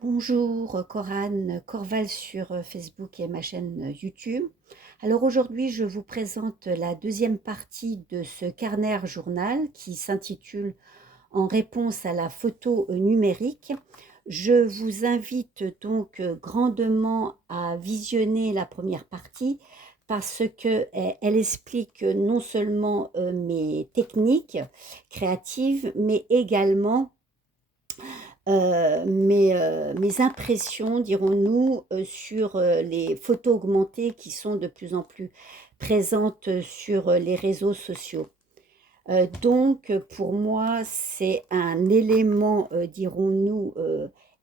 Bonjour, Coran Corval sur Facebook et ma chaîne YouTube. Alors aujourd'hui, je vous présente la deuxième partie de ce carnet journal qui s'intitule En réponse à la photo numérique. Je vous invite donc grandement à visionner la première partie parce qu'elle explique non seulement mes techniques créatives, mais également mes impressions, dirons-nous, sur les photos augmentées qui sont de plus en plus présentes sur les réseaux sociaux. Donc, pour moi, c'est un élément, dirons-nous,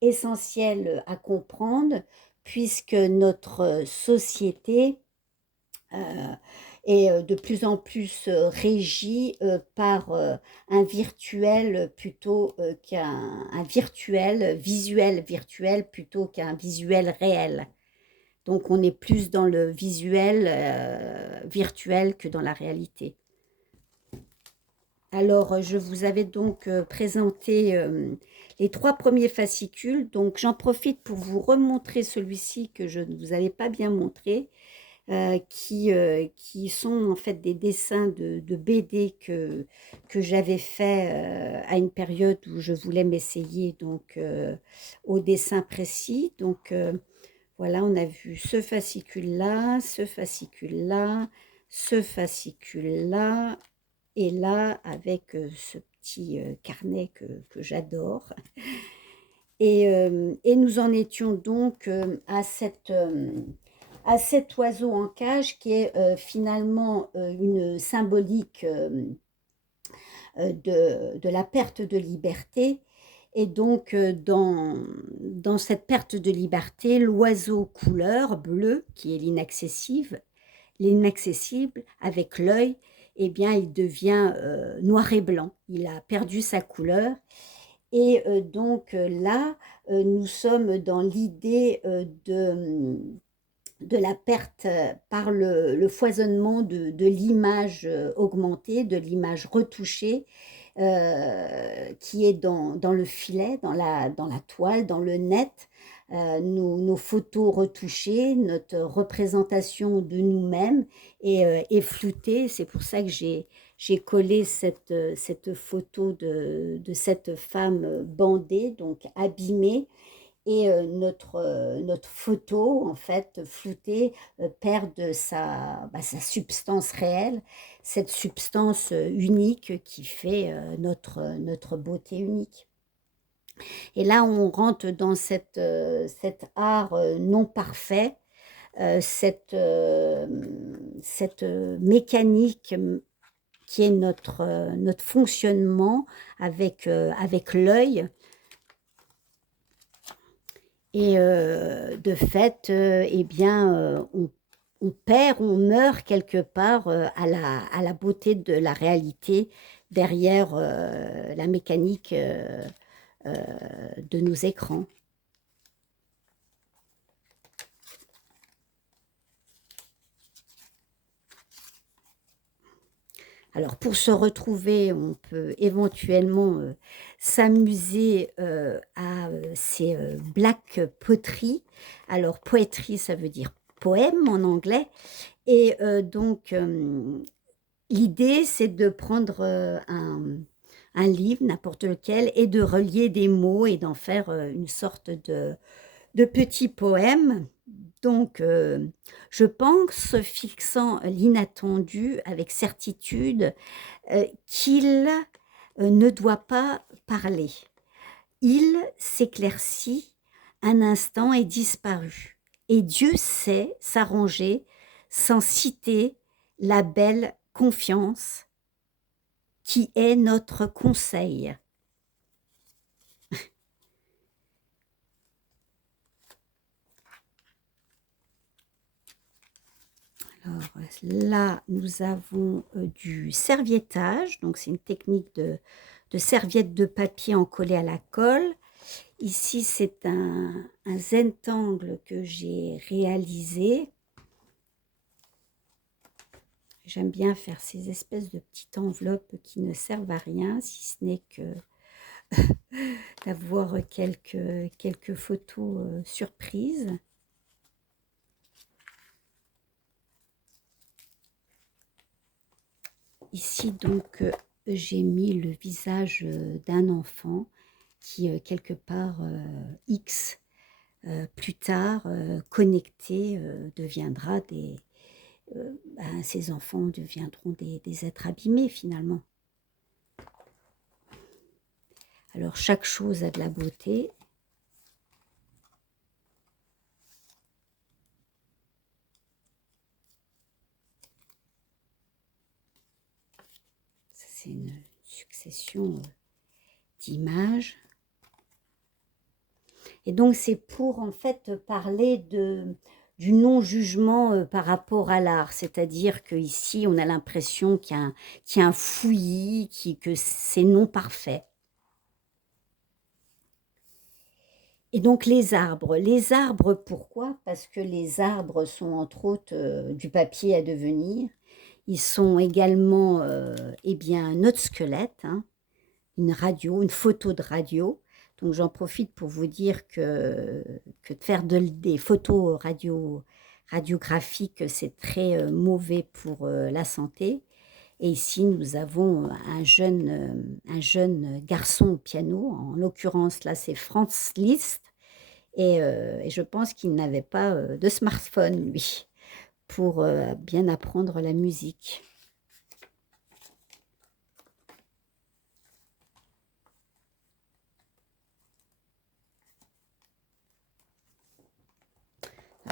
essentiel à comprendre, puisque notre société euh, est de plus en plus régie par un virtuel plutôt qu'un virtuel, visuel virtuel plutôt qu'un visuel réel. Donc on est plus dans le visuel virtuel que dans la réalité. Alors, je vous avais donc présenté les trois premiers fascicules. Donc, j'en profite pour vous remontrer celui-ci que je ne vous avais pas bien montré. Qui sont en fait des dessins de BD que j'avais fait à une période où je voulais m'essayer donc au dessin précis. Donc voilà, on a vu ce fascicule-là, ce fascicule-là, ce fascicule-là, et là avec ce petit carnet que j'adore. Et nous en étions donc à cet oiseau en cage qui est finalement une symbolique de la perte de liberté. Et donc, dans cette perte de liberté, l'oiseau couleur bleu, qui est l'inaccessible avec l'œil, eh bien, il devient noir et blanc. Il a perdu sa couleur. Et donc là, nous sommes dans l'idée de la perte par le foisonnement de l'image augmentée, de l'image retouchée, qui est dans le filet, dans la toile, dans le net, nos photos retouchées, notre représentation de nous-mêmes est floutée. C'est pour ça que j'ai collé cette photo de cette femme bandée, donc abîmée, et notre photo, en fait, floutée, perd de sa substance réelle, cette substance unique qui fait notre beauté unique. Et là, on rentre dans cet art non parfait, cette mécanique qui est notre fonctionnement avec l'œil. Et de fait, eh bien, on perd, on meurt quelque part à la beauté de la réalité derrière la mécanique euh, de nos écrans. Alors, pour se retrouver, on peut éventuellement s'amuser à ces black poetry. Alors, poetry, ça veut dire poème en anglais. Et donc, l'idée, c'est de prendre un livre, n'importe lequel, et de relier des mots et d'en faire une sorte de petit poème. Donc, je pense, fixant l'inattendu avec certitude, qu'il ne doit pas parler. Il s'éclaircit un instant et disparut. Et Dieu sait s'arranger sans citer la belle confiance qui est notre conseil. Alors là, nous avons du serviettage, donc c'est une technique de serviette de papier encollée à la colle. Ici, c'est un zentangle que j'ai réalisé. J'aime bien faire ces espèces de petites enveloppes qui ne servent à rien, si ce n'est que d'avoir quelques photos surprises. Ici, donc, j'ai mis le visage d'un enfant qui, quelque part, X, plus tard, connecté, deviendra ben, ces enfants deviendront des êtres abîmés, finalement. Alors, chaque chose a de la beauté. C'est une succession d'images. Et donc, c'est pour, en fait, parler du non-jugement par rapport à l'art. C'est-à-dire qu'ici, on a l'impression qu'il y a un fouillis, que c'est non parfait. Et donc, les arbres, pourquoi? Parce que les arbres sont, entre autres, du papier à devenir. Ils sont également, eh bien, notre squelette, hein, une radio, une photo de radio. Donc, j'en profite pour vous dire que de faire des photos radiographiques, c'est très mauvais pour la santé. Et ici, nous avons un jeune garçon au piano. En l'occurrence, là, c'est Franz Liszt. Et je pense qu'il n'avait pas de smartphone, lui, pour bien apprendre la musique.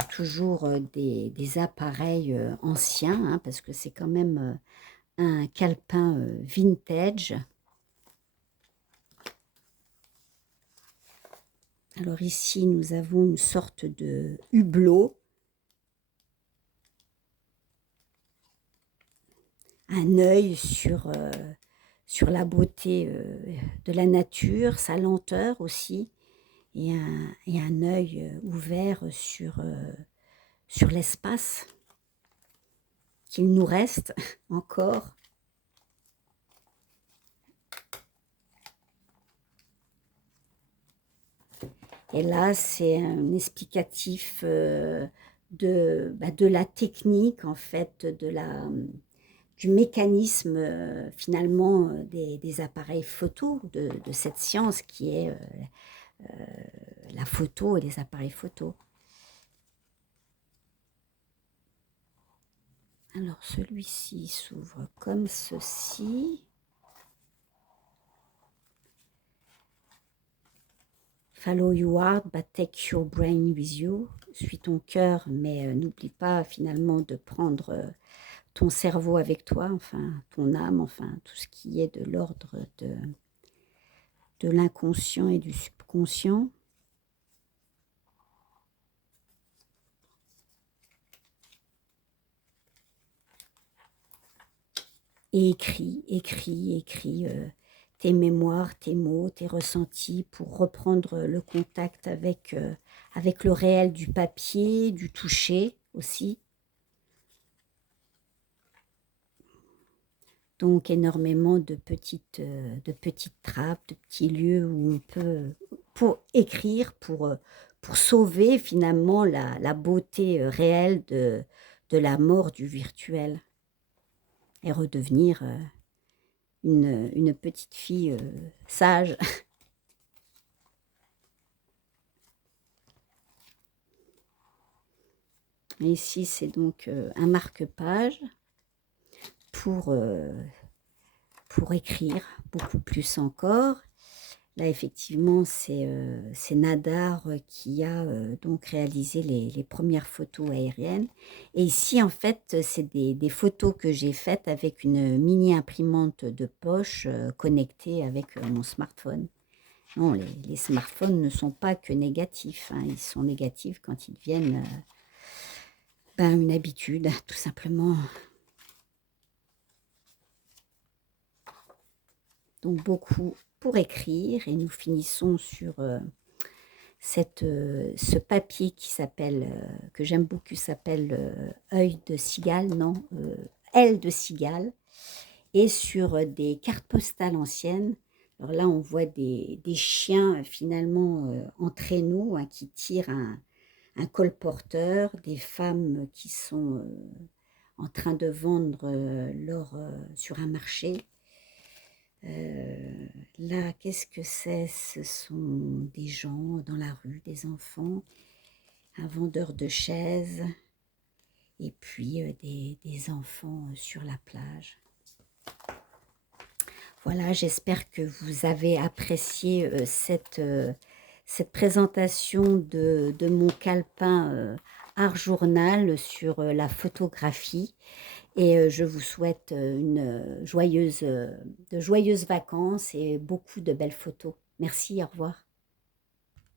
Toujours des appareils anciens, hein, parce que c'est quand même un calepin vintage. Alors ici, nous avons une sorte de hublot, un œil sur la beauté de la nature, sa lenteur aussi, et un œil ouvert sur l'espace qu'il nous reste encore. Et là, c'est un explicatif de la technique, en fait, du mécanisme finalement des appareils photo, de cette science qui est la photo et les appareils photo. Alors, celui-ci s'ouvre comme ceci. Follow your heart, but take your brain with you. Suis ton cœur, mais n'oublie pas finalement de prendre ton cerveau avec toi, enfin ton âme, enfin tout ce qui est de l'ordre de l'inconscient et du subconscient. Et écris tes mémoires, tes mots, tes ressentis pour reprendre le contact avec le réel du papier, du toucher aussi. Donc énormément de petites trappes, de petits lieux où on peut, pour écrire, pour sauver finalement la beauté réelle de la mort du virtuel et redevenir une petite fille sage. Et ici, c'est donc un marque-page pour écrire beaucoup plus encore. Là, effectivement, c'est Nadar qui a donc réalisé les premières photos aériennes. Et ici, en fait, c'est des photos que j'ai faites avec une mini imprimante de poche connectée avec mon smartphone. Non, les smartphones ne sont pas que négatifs, hein. Ils sont négatifs quand ils deviennent ben, une habitude, tout simplement. Donc, beaucoup pour écrire. Et nous finissons sur ce papier qui s'appelle, que j'aime beaucoup, s'appelle œil de cigale, non, aile de cigale. Et sur des cartes postales anciennes. Alors là, on voit des chiens finalement en traîneau hein, qui tirent un colporteur, des femmes qui sont en train de vendre sur un marché. Là, qu'est-ce que c'est? Ce sont des gens dans la rue, des enfants, un vendeur de chaises et puis des enfants sur la plage. Voilà, j'espère que vous avez apprécié cette présentation de mon calepin Art Journal sur la photographie. Et je vous souhaite de joyeuses vacances et beaucoup de belles photos. Merci, au revoir.